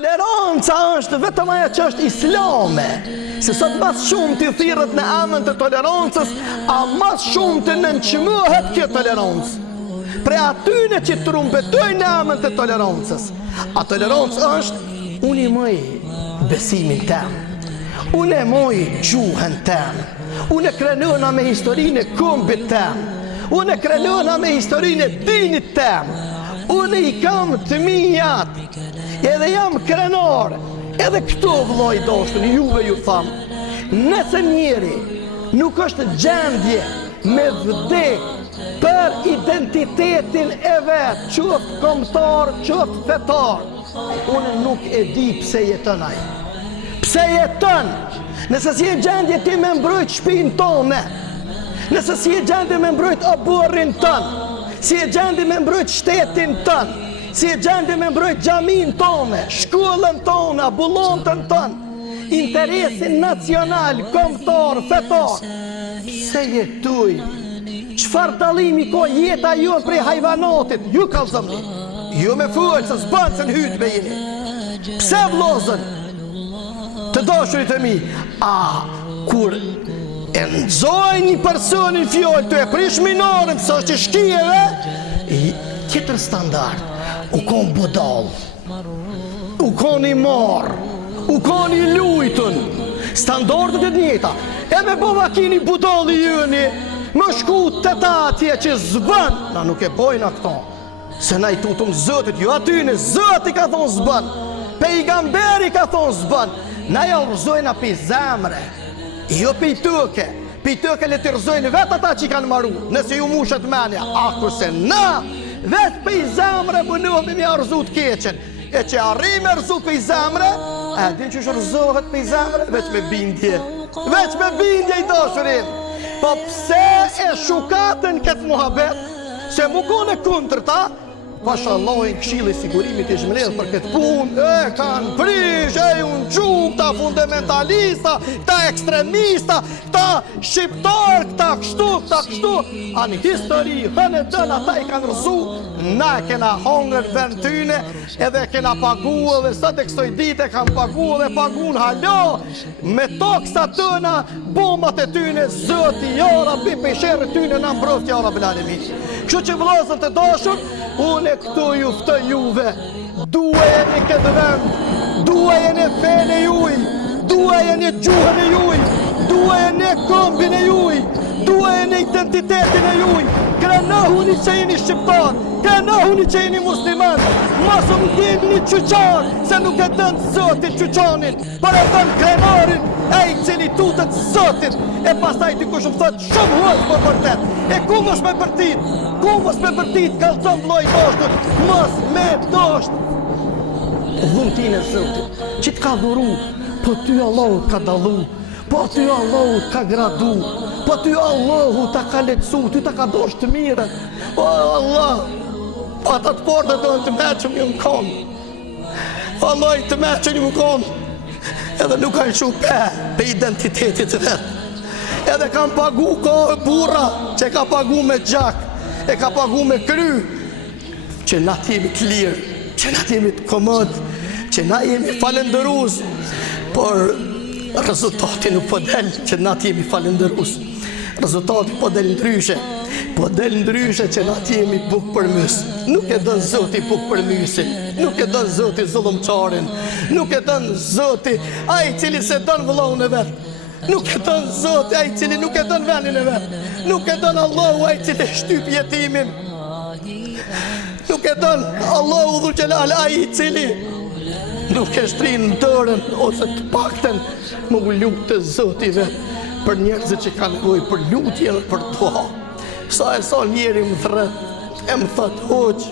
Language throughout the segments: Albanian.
Toleranca është vetëm ajo që është islame. Se sot mas shumë të thirrët në emën të tolerancës, a mas shumë të nënçmohet kjo tolerancë. Pre atyne që trumpetojnë në emën të tolerancës. A tolerancë është unë i mëj besimin tem, unë e mëj gjuhën tem, unë e krenona me historinë e këmbit tem, unë e krenona me historinë e dinit tem, unë i kam të mijat, edhe jam krenar, edhe këto vlloj dashur, juve ju tham, nëse njeri nuk është gjendje me vdek për identitetin e vet, qoftë kombëtar, qoftë fetar, unë nuk e di pse jeton ai. Pse jeton? Nëse si e gjendje ti me mbrojt shtëpinë tonë, nëse si e gjendje me mbrojt burrin ton, si e gjendje me mbrojt shtetin ton, si e gjendje me mbrojt xhamin tonë, shkollën tonë, ambullantën tonë, interesin nacional, kombëtar, fetar. Pse jetuj? Çfarë dallimi ka jeta jonë prej hajvanatit? Ju kallëzoni. Jo me fol se s'bën se hyt me jeni. Pse vllazën? Të dashurit e mi, kur e nxojnë një personin fjalë të e prish minorën, se është i shkijeve, tjetër standard. U kon budall, u kon i marr, u kon i lujtun, standardet e njëta. E me bova kini budalli jëni, më shku të ta atje që zbën, na nuk e bojna këto. Se na i tutum Zotit, jo atyne, Zoti ka thonë zbën, pejgamberi ka thonë zbën, na ja rëzojna pi zemre, jo pi tëke le të rëzojnë vetë ata që i kanë maru, nëse ju mushet menja, kurse na, vetë pi zemre bënohemi me rëzut keqen, e që arri me rëzut pi zemre, e din që rëzohet pi zemre, veç me bindje i dashurim. Po pse e shukatën këtë muhabet, se mu kone kundër ta, pashallah i këshilli sigurimit i zhmledh për këtë punë, kanë prish, unë gjuk, ta fundamentalista, ta ekstremista, ta shqiptar, ta kështu, anë histori, hënë dënë ata i kanë rëzu, na kena hongër vend tyne, edhe kena pagu, edhe sot e kësoj dite kanë pagu, edhe pagun halo, me toksa tëna, bombat e tyne, Zoti, jara, bipe i shërë tyne, në mbroftë jara bëlani. Kështu që vëllezër të dashur, unë këtu ju ftoj juve, duajeni këtë vend, duajeni fene juj, duajeni gjuhën e juj, duajeni kombin e juj, duajeni identitetin e juj, krenahuni që jeni shqiptar, krenahuni që jeni musliman, mos u ndjeni qyqar, se nuk e dënë Zotit qyqanin, por e dënë krenarin, e i cili tutet Zotit, e pastaj dikush më thot shumë huaj për vërtet, e ku mos me bërtit, kallëzon vlloj dashur, mos me dasht. Dhuntin e Zotit, që t'ka dhuru, po ty Allahu ka dallu, po ty Allahu ka gradu, po ty Allahu ta ka lehtësu, ty ta ka dosht të mire. O Allah, po ata të porta do të meqëm një më konë, Allah i të meqëm një më konë, edhe nuk kanë shupe pe identitetit vetë. Edhe kanë pagu ka burra, që ka pagu me gjak, e ka pagu me kry, që na t'jemi të lirë, që na t'jemi të komod, që na jemi falendërus, por rezultati nuk po del që na t'jemi falendërus. Rezultati po del ndryshe që na t'jemi buk për mys. Nuk e dën Zoti buk për mysin, nuk e dën Zoti zullumçarin, nuk e dën Zoti ai cili se dën vëllaun e vet. Nuk e dën Zoti ai cili nuk e dën vendin e vet. Nuk e dën Allahu ai cili shtyp jetimin. Nuk e dën Allahu dhul xhelal ai cili nuk e shtrin dorën ose të pakten më u lut të Zoti vet për njerëzit që kanë nevojë për lutje dhe për dua. Sa njeri më thret, e më thot hoq,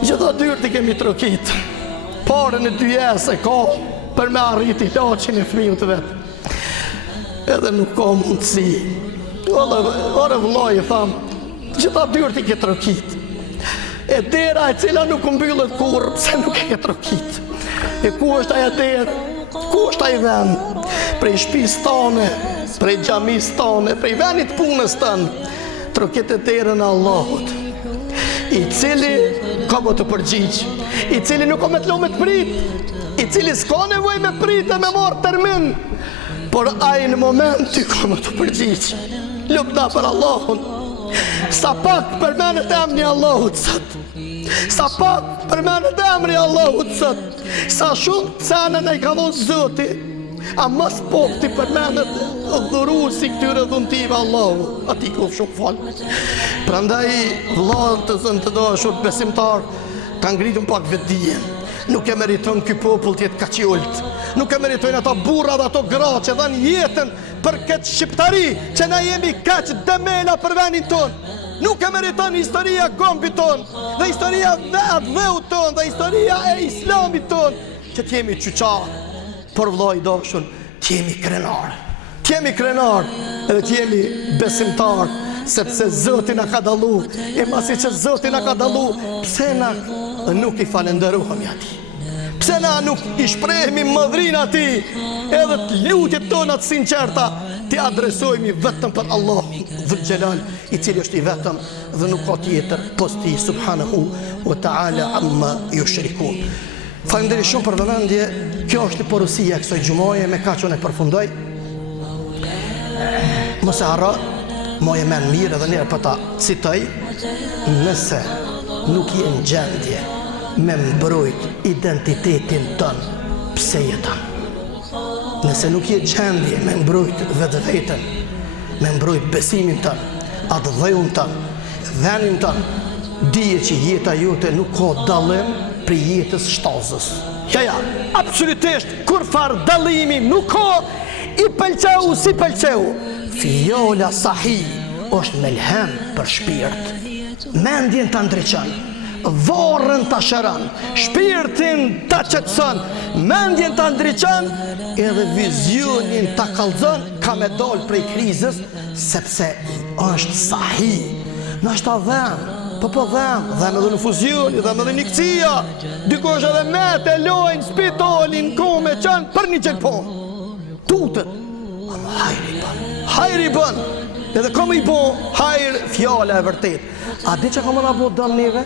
gjitha dyrt i kemi trokit, parën e dyjes e ka për me arriti laqin e fëmijët vet. Edhe nuk ka mundësi. Ore vllai, tham, gjitha dyrt i ke trokit. E dera e cila nuk mbyllet kurrë, pse nuk e ke trokit. E ku është aja derë? Ku është ai vend? Prej shtëpisë tone, prej xhamisë tone, prej vendit punës tënë, troket e derën e Allahut, i cili ka më të përgjigj, i cili nuk ka me të lo me të prit, i cili s'ka nevoj me prit e me marë termin, por ai në moment ty ka më të përgjigj. Lupna për Allahun. Sa pak përmenet emri Allahut sot. Sa pak përmenet emri Allahut sot. Sa shumë cenën e ka dhonë Zoti, a mas pak ti përmenet dhuru si këtyre dhuntive Allahu, ati ku shumë falë. Prandaj vllazën të zënë të dashur besimtar, ka ngritën pak vetdijen. Nuk e meriton ky popull të jetë kaq i ult. Nuk e meritojnë ato burra dhe ato gra që dhanë jetën për këtë shqiptari, që na jemi kaq demela për vendin ton. Nuk e meriton historia kombit ton, dhe historia dheut ton, dhe historia e islamit ton, që t'jemi qyqar, por vllai i dashur, t'jemi krenar. T'jemi krenar edhe t'jemi besimtar, sepse Zoti na ka dallu, e masi që Zoti na ka dallu, pse na nuk i falenderohemi atij? Pse na nuk i shprehemi madhrinë atij, edhe të lutjet tona të sinqerta t'i adresojmë vetëm për Allahun Dhul Jalal, i cili është i vetëm dhe nuk ka tjetër post tij subhanahu wa ta'ala amma yushrikun. Faleminderit shumë për vëmendje. Kjo është porosia e kësaj xumaje, me kaq unë e përfundoj. Mos e harro, moje men mirë edhe njerë për ta citoj, nëse nuk je në gjendje me mbrojt identitetin tënë, pse jeton? Nëse nuk je gjendje me mbrojt vetveten, me mbrojt besimin tënë, atë dheun tënë, venin tënë, dije që jeta jote nuk ka dallim për jetës shtazës. Ja, absolutisht, kur farë dallimi nuk ka, i pëlqeu si pëlqeu. Fjolla sahih është melhem për shpirt. Mendjen të ndriçon, varrën të shëron, shpirtin të qetëson, mendjen të ndriçon, edhe vizionin të kallëzon, ka me dal prej krizës, sepse është sahih. Në është ta dhem, po dhem edhe në fuzioni, dhem edhe një këcia, dikush edhe me të lojnë spitalin, kome qënë për një gjelpon. Tutët, ama hajri bën, edhe kom i bo hajr fjala e vërtet. A di që kom në bo dëm neve?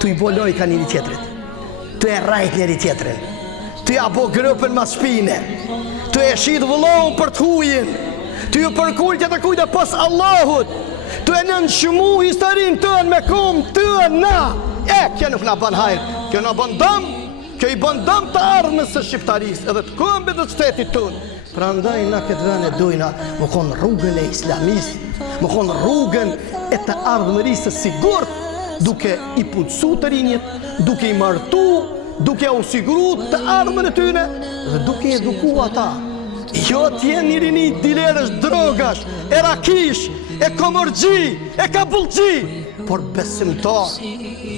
Tu i bo loj ka njëri tjetrit, tu e rajt njëri tjetrin, tu ja bo grupën mas shpine, tu e shit vëllon për të hujin, tu ju përkull që të kujtë pas Allahut, tu e nën shumu historin tën me kom tën na. Kjo nuk na bën hajr, kjo na bën dëm, kjo i bën dëm të ardhmës së shqiptarisë edhe të kombit dhe të shtetit tonë. Prandaj na këtë vend e dojna më konë rrugën e islamisë, më konë rrugën e të ardhmërisë së sigurt, duke i punësu të rinjit, duke i martu, duke u siguru të ardhmën e tyne, dhe duke eduku ata. Jo t'jen një rini dilerësh, drogash, e rakish, e komorgji, e kabullgji, por besimtar,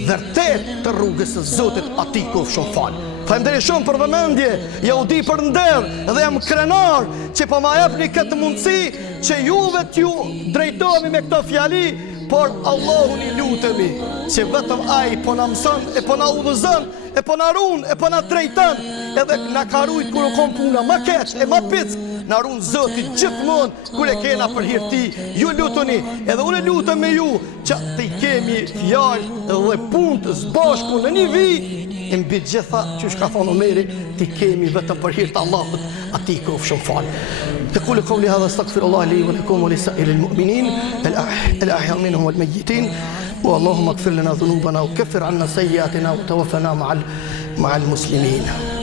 vërtet të rrugës së Zotit, ati ku shumë falë. Faleminderit shumë për vëmendje, ja u di për nder dhe jam krenar që po ma jepni këtë mundësi që juve t'ju drejtohemi me këto fjali, por Allahun i lutemi që vetëm ai po na mëson, e po na udhëzon, e po na ruan, e po na drejton, edhe na ka rujt kur u kom puna më keq e më pick, na ruan Zoti gjithmonë kur e kena për hir ti. Ju lutuni, edhe unë lutem me ju që të kemi fjalë dhe punë të sbashku në një vit. E mbi gjitha që shka thonë Omeri, ti kemi vetëm për hir të Allahut, ati ka shumë falë. يقول قولي هذا استغفر الله لي ولكم ولسائر المؤمنين الأحياء منهم والميتين اللهم اغفر لنا ذنوبنا وكفر عنا سيئاتنا وتوفنا مع المسلمين.